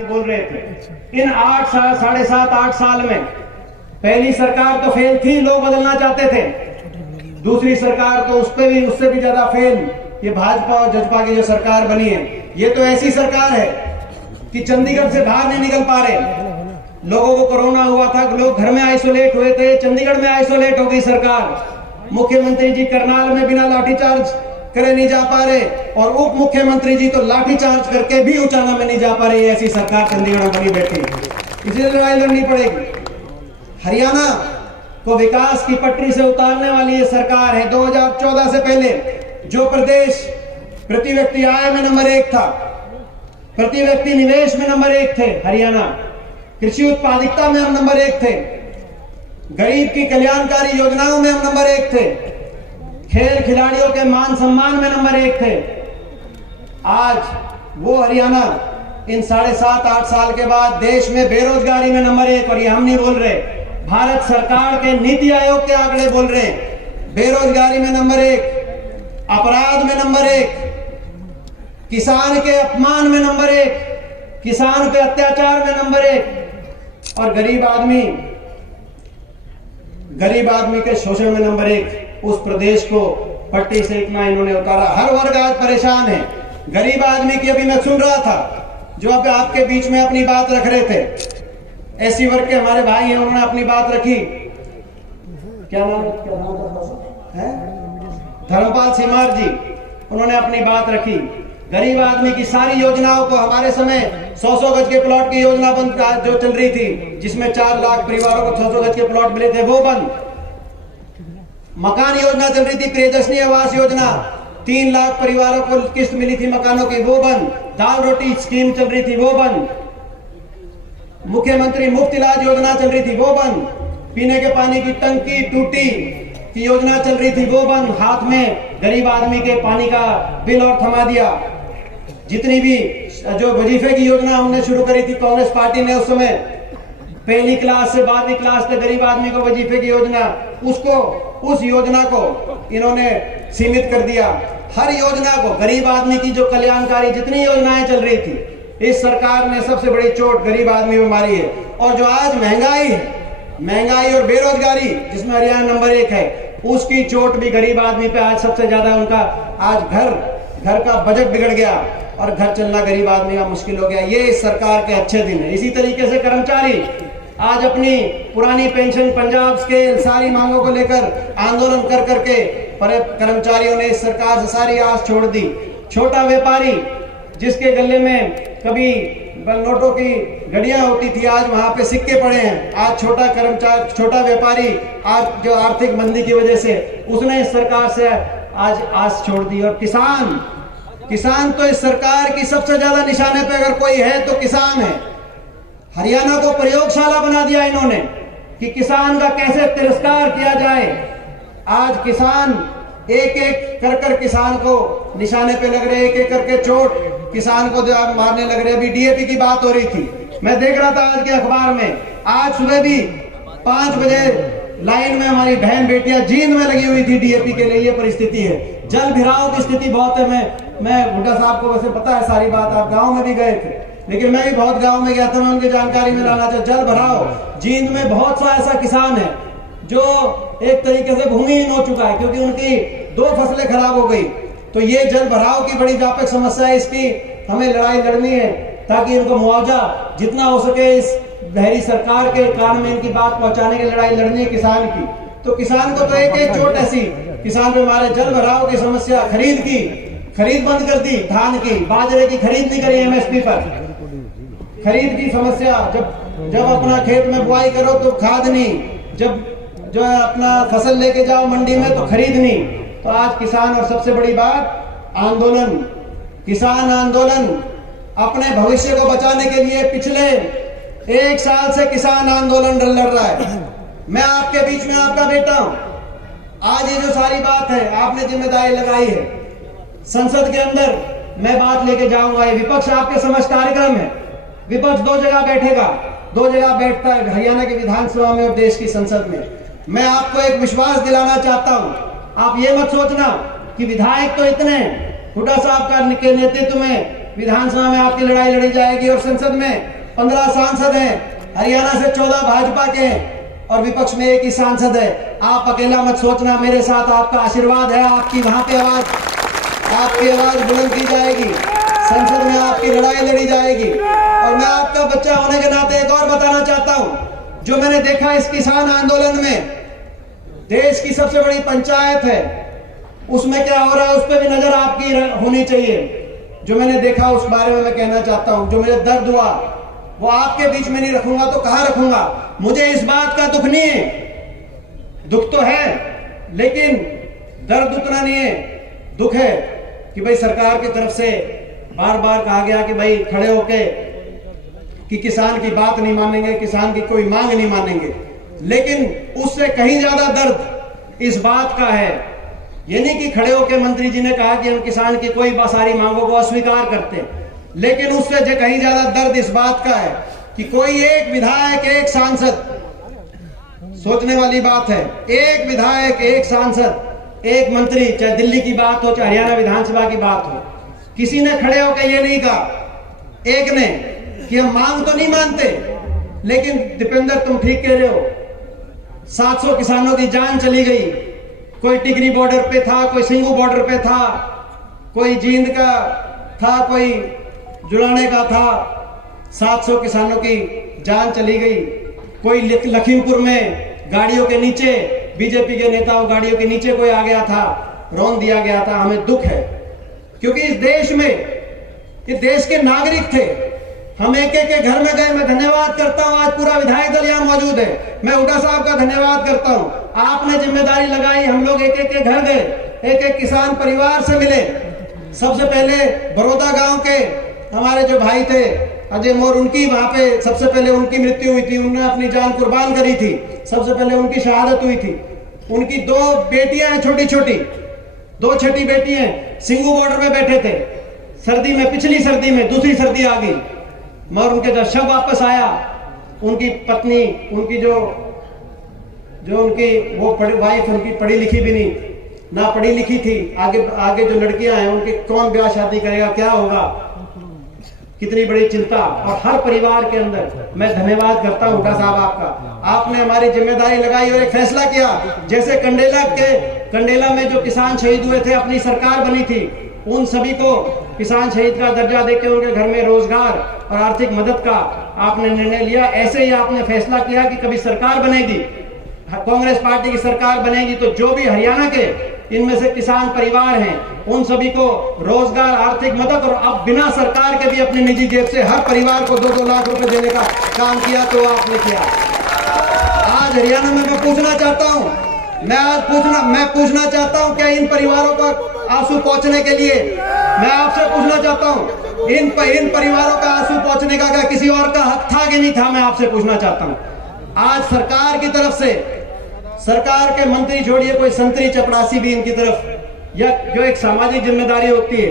बोल रहे थे। इन 8 साल 7.5 8 साल में पहली सरकार तो फेल थी, लोग बदलना चाहते थे। दूसरी सरकार तो उससे भी ज्यादा फेल ये भाजपा और जजपा की जो सरकार बनी है। ये तो ऐसी सरकार है कि चंडीगढ़ से बाहर नहीं निकल पा रहे। लोगों को कोरोना हुआ था, लोग घर में आइसोलेट हुए थे, चंडीगढ़ में आइसोलेट हो गई सरकार। मुख्यमंत्री जी करनाल में बिना लाठीचार्ज करे नहीं जा पा रहे और उप मुख्यमंत्री जी तो लाठीचार्ज करके भी उचाना में नहीं जा पा रही। ऐसी सरकार चंडीगढ़ में बनी बैठी, इसलिए लड़ाई लड़नी पड़ेगी। हरियाणा को विकास की पटरी से उतारने वाली ये सरकार है। 2014 से पहले जो प्रदेश प्रति व्यक्ति आय में नंबर 1 था, प्रति व्यक्ति निवेश में नंबर 1 थे हरियाणा, कृषि उत्पादकता में हम नंबर 1 थे, गरीब की कल्याणकारी योजनाओं में हम नंबर 1 थे, खेल खिलाड़ियों के मान सम्मान में नंबर 1 थे। आज वो हरियाणा इन 7.5 8 साल के बाद देश में बेरोजगारी में नंबर 1, और ये हम नहीं बोल रहे, भारत सरकार के नीति आयोग के आंकड़े बोल रहे हैं। बेरोजगारी में नंबर 1, अपराध में नंबर 1, किसान के अपमान में नंबर 1, किसान पे अत्याचार में नंबर 1, और गरीब आदमी के शोषण में नंबर 1। उस प्रदेश को पट्टी से इतना इन्होंने उतारा। हर वर्ग आज परेशान है। गरीब आदमी की अभी मैं सुन रहा था, जो अब आपके बीच में अपनी बात रख रहे थे, एससी वर्ग के हमारे भाई हैं, उन्होंने अपनी बात रखी। क्या नाम है? धर्मपाल सिमार जी, उन्होंने अपनी बात रखी। गरीब आदमी की सारी योजनाओं को, हमारे समय 100 गज के प्लॉट की योजना बंद जो चल रही थी, जिसमें 4 लाख परिवारों को 100 गज के प्लॉट मिले थे, वो बंद। मकान योजना चल रही थी, प्रियदर्शनी आवास योजना, 3 लाख परिवारों को किस्त मिली थी मकानों की, वो बंद। दाल रोटी स्कीम चल रही थी, वो बंद। मुख्यमंत्री मुफ्त इलाज योजना चल रही थी, वो बंद। पीने के पानी की टंकी टूटी की योजना चल रही थी, वो बंद। हाथ में गरीब आदमी के पानी का बिल और थमा दिया। जितनी भी जो वजीफे की योजना हमने शुरू करी थी कांग्रेस पार्टी ने, उस समय 1ली क्लास से 12वीं क्लास तक गरीब आदमी को वजीफे की योजना, उस योजना को इन्होंने सीमित कर दिया। हर योजना को, गरीब आदमी की जो कल्याणकारी जितनी योजनाएं चल रही थी, इस सरकार ने सबसे बड़ी चोट गरीब आदमी में मारी है। और जो आज महंगाई और बेरोजगारी, जिसमें हरियाणा नंबर 1 है, उसकी चोट भी गरीब आदमी पे आज सबसे ज्यादा। उनका आज घर का बजट बिगड़ गया और घर चलना गरीब आदमी का मुश्किल हो गया। ये इस सरकार के अच्छे दिन है। इसी तरीके से कर्मचारी आज अपनी पुरानी पेंशन, पंजाब स्केल, सारी मांगों को लेकर आंदोलन कर करके कर्मचारियों ने इस सरकार से सारी आस छोड़ दी। छोटा व्यापारी, जिसके गले में कभी नोटों की घड़ियां होती थी, आज वहां पे सिक्के पड़े हैं। आज छोटा व्यापारी, आज जो आर्थिक मंदी की वजह से, उसने इस सरकार से आज आस छोड़ दी। और किसान तो इस सरकार की सबसे ज्यादा निशाने पे अगर कोई है तो किसान है। हरियाणा को प्रयोगशाला बना दिया इन्होंने कि किसान का कैसे तिरस्कार किया जाए। आज किसान एक कर किसान को निशाने पे लग रहे, एक करके चोट किसान को मारने लग रहे। अभी डीएपी की बात हो रही थी, मैं देख रहा था आज के अखबार में। आज सुबह भी 5 बजे लाइन में हमारी बहन बेटियां जींद में लगी हुई थी डीएपी के लिए। ये परिस्थिति है, जल भराव की स्थिति बहुत है। मैं हुड्डा साहब को वैसे पता है सारी बात, आप गाँव में भी गए थे, लेकिन मैं भी बहुत गांव में गया था, मैं उनकी जानकारी में लाना चाहता। जल भराव, जींद में बहुत सा ऐसा किसान है जो एक तरीके से भूमिहीन हो चुका है, क्योंकि उनकी 2 फसलें खराब हो गई। तो ये जल भराव की बड़ी व्यापक समस्या है, इसकी हमें लड़ाई लड़नी है, ताकि इनको मुआवजा जितना हो सके इस बहरी सरकार के कान में इनकी बात पहुंचाने की लड़ाई लड़नी है किसान की। तो किसान को तो एक चोट ऐसी किसान पे मारे। जल भराव की समस्या, खरीद बंद कर दी, धान की, बाजरे की खरीद नहीं करी एमएसपी पर। खरीद की समस्या, जब अपना खेत में बुआई करो तो खाद नहीं, जब जो अपना फसल लेके जाओ मंडी में तो खरीद नहीं। तो आज किसान, और सबसे बड़ी बात आंदोलन, किसान आंदोलन अपने भविष्य को बचाने के लिए पिछले 1 साल से किसान आंदोलन लड़ रहा है। मैं आपके बीच में आपका बेटा हूं। आज ये जो सारी बात है, आपने जिम्मेदारी लगाई है। संसद के अंदर मैं बात लेके जाऊंगा। ये विपक्ष आपके समझ कार्यक्रम है। विपक्ष 2 जगह बैठेगा, 2 जगह बैठता है, हरियाणा की विधानसभा में और देश की संसद में। मैं आपको एक विश्वास दिलाना चाहता हूं, आप ये मत सोचना कि विधायक तो इतने, हुड्डा साहब के नेतृत्व में विधानसभा में आपकी लड़ाई लड़ी जाएगी और संसद में 15 सांसद हैं, हरियाणा से 14 भाजपा के हैं और विपक्ष में एक ही सांसद है। आप अकेला मत सोचना, मेरे साथ आपका आशीर्वाद है। आपकी वहां पे आपकी आवाज बुलंद की जाएगी, संसद में आपकी लड़ाई लड़ी जाएगी। और मैं आपका बच्चा होने के नाते एक और बताना चाहता हूं, जो मैंने देखा इस किसान आंदोलन में, देश की सबसे बड़ी पंचायत है, उसमें क्या हो रहा है उस पर भी नजर आपकी होनी चाहिए। जो मैंने देखा उस बारे में मैं कहना चाहता हूं। जो मुझे दर्द हुआ वो आपके बीच में नहीं रखूंगा तो कहां रखूंगा। मुझे इस बात का दुख नहीं है, दुख तो है लेकिन दर्द उतना नहीं है। दुख है कि भाई सरकार की तरफ से बार बार कहा गया कि भाई खड़े होके कि किसान की बात नहीं मानेंगे, किसान की कोई मांग नहीं मानेंगे। लेकिन उससे कहीं ज्यादा दर्द इस बात का है, ये नहीं कि खड़े होकर मंत्री जी ने कहा कि हम किसान की कोई सारी मांगों को अस्वीकार करते हैं, लेकिन उससे जो कहीं ज्यादा दर्द इस बात का है कि कोई एक विधायक, एक सांसद, सोचने वाली बात है, एक विधायक, एक सांसद, एक मंत्री, चाहे दिल्ली की बात हो चाहे हरियाणा विधानसभा की बात हो, किसी ने खड़े होकर ये नहीं कहा एक ने कि हम मांग तो नहीं मानते, लेकिन दीपेंद्र तुम ठीक कह रहे हो, 700 किसानों की जान चली गई। कोई टिकरी बॉर्डर पे था, कोई सिंगू बॉर्डर पे था, कोई जींद का था, कोई जुलाने का था। 700 किसानों की जान चली गई। कोई लखीमपुर में गाड़ियों के नीचे, बीजेपी के नेताओं गाड़ियों के नीचे कोई आ गया था, रौंद दिया गया था। हमें दुख है क्योंकि इस देश में ये देश के नागरिक थे। हम एक एक के घर में गए। मैं धन्यवाद करता हूं, आज पूरा विधायक दल यहाँ मौजूद है, मैं हुड्डा साहब का धन्यवाद करता हूं। आपने जिम्मेदारी लगाई, हम लोग एक एक के घर गए, एक एक किसान परिवार से मिले। सबसे पहले बड़ौदा गांव के हमारे जो भाई थे अजय मोर, उनकी वहां पे सबसे पहले उनकी मृत्यु हुई थी, उन्होंने अपनी जान कुर्बान करी थी, सबसे पहले उनकी शहादत हुई थी। उनकी 2 बेटियां हैं, छोटी छोटी 2 छोटी बेटी हैं, सिंगू बॉर्डर में बैठे थे सर्दी में, पिछली सर्दी में, दूसरी सर्दी आ गई, मगर उनके जब शव वापस आया, उनकी पत्नी, उनकी जो उनकी वो वाइफ, उनकी पढ़ी लिखी भी नहीं, ना पढ़ी लिखी थी। आगे जो लड़कियां हैं उनके कौन ब्याह शादी करेगा, क्या होगा, कितनी बड़ी चिंता। और हर परिवार के अंदर मैं धन्यवाद करता हूं हुड्डा साहब आपका, आपने हमारी जिम्मेदारी लगाई और एक फैसला किया। जैसे कंडेला में जो किसान शहीद हुए थे, अपनी सरकार बनी थी, उन सभी को किसान शहीद का दर्जा देकर उनके घर में रोजगार और आर्थिक मदद का आपने निर्णय लिया। ऐसे ही आपने फैसला किया कि कभी सरकार बनेगी, कांग्रेस पार्टी की सरकार बनेगी, तो जो भी हरियाणा के इनमें से किसान परिवार हैं उन सभी को रोजगार, आर्थिक मदद, और अब बिना सरकार के भी अपनी निजी जेब से हर परिवार को 2-2 लाख रुपए देने का काम किया, तो आपने किया। आज हरियाणा में मैं पूछना चाहता हूं, मैं पूछना चाहता हूं, क्या इन परिवारों को आंसू पहुंचने के लिए मैं आपसे पूछना चाहता हूं, इन परिवारों का आंसू पहुंचने का क्या किसी और का हक था कि नहीं था? मैं आपसे पूछना चाहता हूं। आज सरकार की तरफ से, सरकार के मंत्री छोड़िए, कोई संतरी चपरासी भी इनकी तरफ, या जो एक सामाजिक जिम्मेदारी होती है,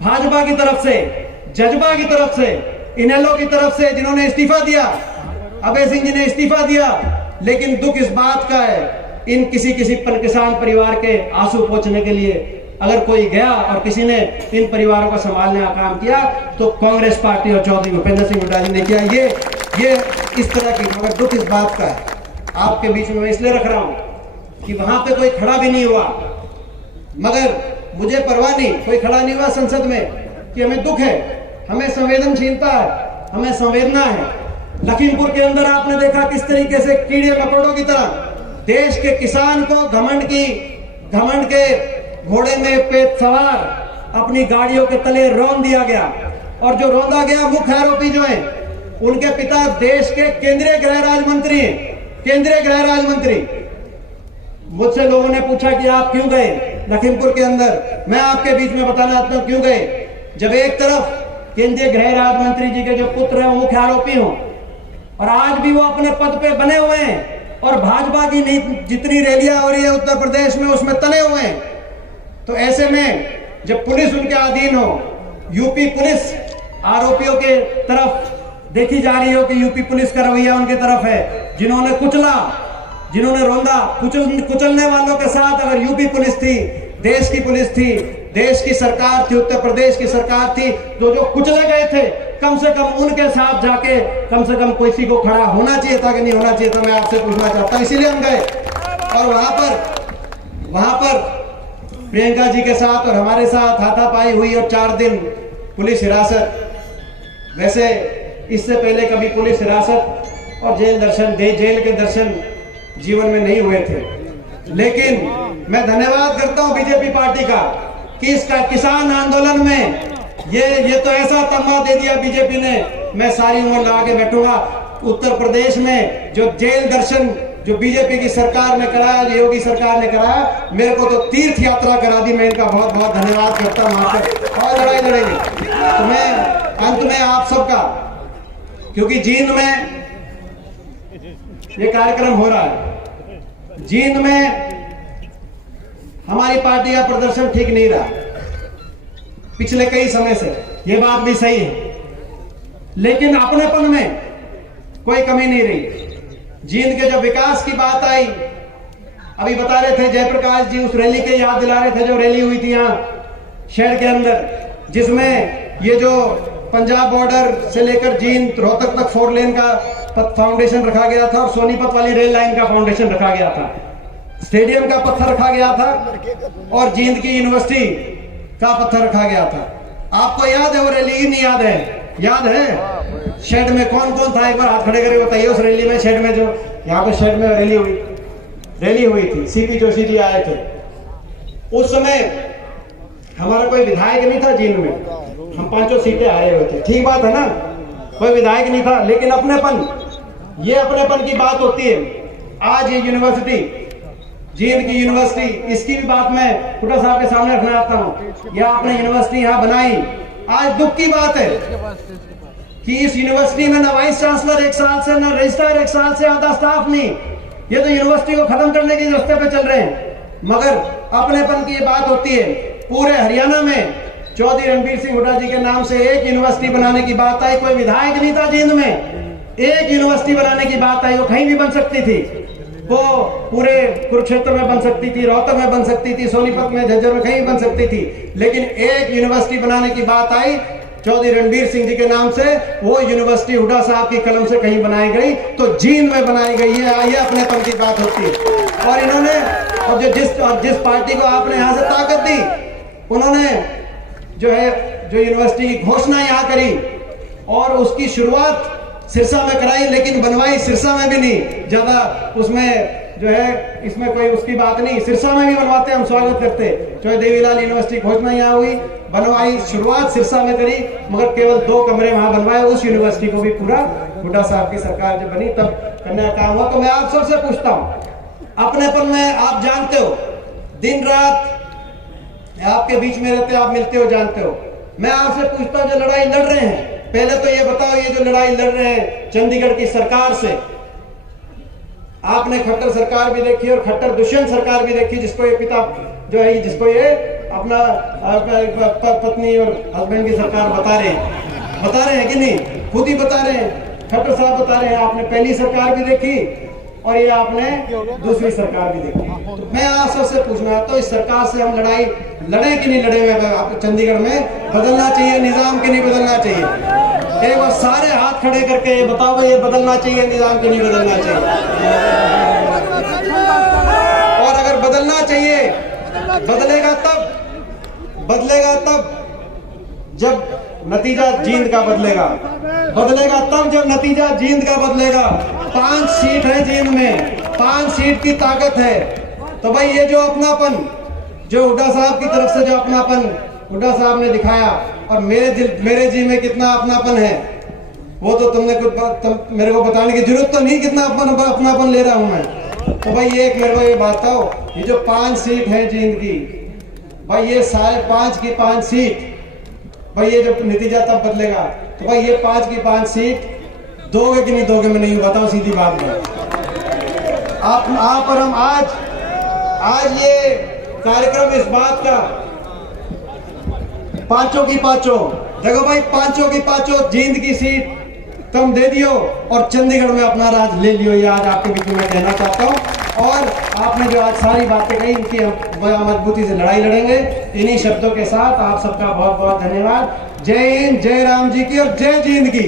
भाजपा की तरफ से, जजपा की तरफ से, इनेलो की तरफ से, जिन्होंने इस्तीफा दिया, अभय सिंह जी ने इस्तीफा दिया। लेकिन दुख इस बात का है, इन किसी किसान परिवार के आंसू पोंछने के लिए अगर कोई गया और किसी ने इन परिवारों को संभालने का काम किया, तो कांग्रेस पार्टी और चौधरी भूपेंद्र सिंह हुड्डा जी ने किया। ये इस तरह की, मगर दुख इस बात का है आपके बीच में मैं इसलिए रख रहा हूं कि वहां पे कोई खड़ा भी नहीं हुआ, मगर मुझे परवाह नहीं, कोई खड़ा नहीं हुआ संसद में कि हमें दुख है, हमें संवेदनशीलता है, हमें संवेदना है। लखीमपुर के अंदर आपने देखा किस तरीके से कीड़े मकोड़ों की तरह देश के किसान को घमंड के घोड़े में पे सवार अपनी गाड़ियों के तले रौंद दिया गया। और जो रौंदा गया, मुख्य आरोपी जो है, उनके पिता देश के केंद्रीय गृह राज्य मंत्री हैं, केंद्रीय गृह राज्य मंत्री। मुझसे लोगों ने पूछा कि आप क्यों गए लखीमपुर के अंदर? मैं आपके बीच में बताना चाहता हूं क्यों गए। जब एक तरफ केंद्रीय गृह राज्य मंत्री जी के जो पुत्र हैं वो मुख्य आरोपी हों, और आज भी वो अपने पद पे बने हुए हैं, और भाजपा की जितनी रैलियां हो रही है उत्तर प्रदेश में उसमें तने हुए हैं, तो ऐसे में जब पुलिस उनके अधीन हो, यूपी पुलिस आरोपियों के तरफ देखी जा रही हो कि यूपी पुलिस का रवैया उनके तरफ है, जिन्होंने कुचला, जिन्होंने रौंदा, कुचलने वालों के साथ अगर यूपी पुलिस थी देश की पुलिस थी, देश की सरकार थी, उत्तर प्रदेश की सरकार थी, जो कुचले गए थे, कम से कम उनके साथ जाके कम से कम किसी को खड़ा होना चाहिए था कि नहीं होना चाहिए था, मैं आपसे पूछना चाहता हूं। इसीलिए हम गए और वहां पर प्रियंका जी के साथ और हमारे साथ हाथापाई हुई और 4 दिन पुलिस हिरासत। वैसे इससे पहले कभी पुलिस हिरासत और जेल के दर्शन जीवन में नहीं हुए थे, लेकिन मैं धन्यवाद करता हूं बीजेपी पार्टी का कि इसका किसान आंदोलन में ये तो ऐसा तमगा दे दिया बीजेपी ने, मैं सारी उम्र लगा के बैठूंगा। उत्तर प्रदेश में जो जेल दर्शन जो बीजेपी की सरकार ने कराया, योगी सरकार ने कराया, मेरे को तो तीर्थ यात्रा करा दी, मैं इनका बहुत बहुत धन्यवाद करता हूं। और लड़ाई लड़ेंगे तो मैं अंत में आप सबका, क्योंकि जींद में ये कार्यक्रम हो रहा है, जींद में हमारी पार्टी का प्रदर्शन ठीक नहीं रहा पिछले कई समय से, ये बात भी सही है, लेकिन अपनेपन में कोई कमी नहीं रही। जींद के जब विकास की बात आई, अभी बता रहे थे जयप्रकाश जी, उस रैली के याद दिला रहे थे जो रैली हुई थी यहाँ शहर के अंदर, जिसमें ये जो पंजाब बॉर्डर से लेकर जींद रोहतक तक 4 लेन का फाउंडेशन रखा गया था और सोनीपत वाली रेल लाइन का फाउंडेशन रखा गया था, स्टेडियम का पत्थर रखा गया था और जींद की यूनिवर्सिटी का पत्थर रखा गया था। आपको याद है वो रैली? ही नहीं याद है? याद है? शेड में कौन कौन था, एक बार हाथ खड़े करके बताइए उस रैली में। शेड में जो यहाँ पे शेड में रैली हुई थी, सीपी जोशी जी आए थे। उस समय हमारा कोई विधायक नहीं था जींद में, हम 5 सीटें आए हुए थे, ठीक बात है ना, कोई विधायक नहीं था, लेकिन अपनेपन, ये अपनेपन की बात होती है। आज ये यूनिवर्सिटी, जींद की यूनिवर्सिटी, इसकी भी बात मैं हुड्डा साहब के सामने रखना चाहता हूँ। यह आपने यूनिवर्सिटी यहाँ बनाई, आज दुख की बात है कि इस यूनिवर्सिटी में ना वाइस चांसलर 1 साल से, ना रजिस्ट्रार 1 साल से, आधा स्टाफ नहीं। ये तो यूनिवर्सिटी को खत्म करने के रास्ते पे चल रहे हैं। मगर अपनेपन की ये बात होती है। पूरे हरियाणा में चौधरी रणबीर सिंह हुड्डा जी के नाम से एक यूनिवर्सिटी बनाने की बात आई, कोई विधायक नहीं था जींद में, एक यूनिवर्सिटी बनाने की बात आई, वो कहीं भी बन सकती थी, वो पूरे कुरुक्षेत्र में बन सकती थी, रोहतक में बन सकती थी, सोनीपत में, झज्जर में, कहीं बन सकती थी, लेकिन एक यूनिवर्सिटी बनाने की बात आई चौधरी रणबीर सिंह जी के नाम से, वो यूनिवर्सिटी हुड्डा साहब की कलम से कहीं बनाई गई तो जींद में बनाई गई है। ये अपनेपन की बात होती है। और इन्होंने, और जिस पार्टी को आपने यहाँ से ताकत दी, उन्होंने जो यूनिवर्सिटी की घोषणा यहाँ करी और उसकी शुरुआत सिरसा में कराई, लेकिन बनवाई सिरसा में भी नहीं, ज्यादा उसमें जो है इसमें कोई उसकी बात नहीं, सिरसा में भी बनवाते, हम स्वागत करते। जो देवीलाल यूनिवर्सिटी घोषणा यहाँ हुई, बनवाई, शुरुआत सिरसा में करी, मगर केवल 2 कमरे वहां बनवाए। उस यूनिवर्सिटी को भी पूरा हुड्डा साहब की सरकार जब बनी तब करने का काम हुआ। तो मैं आप सबसे पूछता हूँ, अपनेपन में आप जानते हो, दिन रात आपके बीच में रहते, आप मिलते हो, जानते हो। मैं आपसे पूछता हूँ, जो लड़ाई लड़ रहे हैं, पहले तो ये बताओ, ये जो लड़ाई लड़ रहे हैं चंडीगढ़ की सरकार से, आपने खट्टर सरकार भी देखी और खट्टर दुष्यंत सरकार भी देखी, जिसको ये पिता जो है, जिसको ये अपना पत्नी और हस्बैंड की सरकार बता रहे हैं कि नहीं? खुद ही बता रहे हैं, खट्टर साहब बता रहे हैं, आपने पहली सरकार भी देखी और ये आपने दूसरी सरकार भी देखी। तो मैं आप सबसे पूछना, तो इस सरकार से हम लड़ाई लड़े कि नहीं लड़े हुए? आपको चंडीगढ़ में बदलना चाहिए निजाम कि नहीं बदलना चाहिए? एक बार सारे हाथ खड़े करके ये बताओ, ये बदलना चाहिए निजाम कि नहीं बदलना चाहिए? और अगर बदलना चाहिए, बदलेगा तब जब नतीजा जींद का बदलेगा तब जब नतीजा जींद का बदलेगा। 5 सीट है जींद में, 5 सीट की ताकत है। तो भाई ये जो अपनापन, जो हुड्डा साहब की तरफ से जो अपनापन हुड्डा साहब ने दिखाया, और मेरे जी में कितना अपनापन है, वो तो मेरे को बताने की जरूरत तो नहीं, कितना अपनापन ले रहा हूं मैं। तो भाई ये मेरे को ये बताओ, ये जो 5 सीट है जींद की, भाई ये सारे 5 की 5 सीट, भाई ये जब नतीजा तब बदलेगा, तो भाई ये 5 की 5 सीट दोगे कि नहीं दोगे? मैं नहीं बताओ, सीधी बात है। आप और हम आज ये कार्यक्रम इस बात का, 5 की 5 देखो भाई, 5 की 5 जींद की सीट तुम दे दियो और चंडीगढ़ में अपना राज ले लियो। ये आज आपके बीच में मैं कहना चाहता हूँ। और आपने जो आज सारी बातें कही, इनकी हम मजबूती से लड़ाई लड़ेंगे। इन्हीं शब्दों के साथ आप सबका बहुत बहुत धन्यवाद। जय हिंद, जय राम जी की और जय जींद की।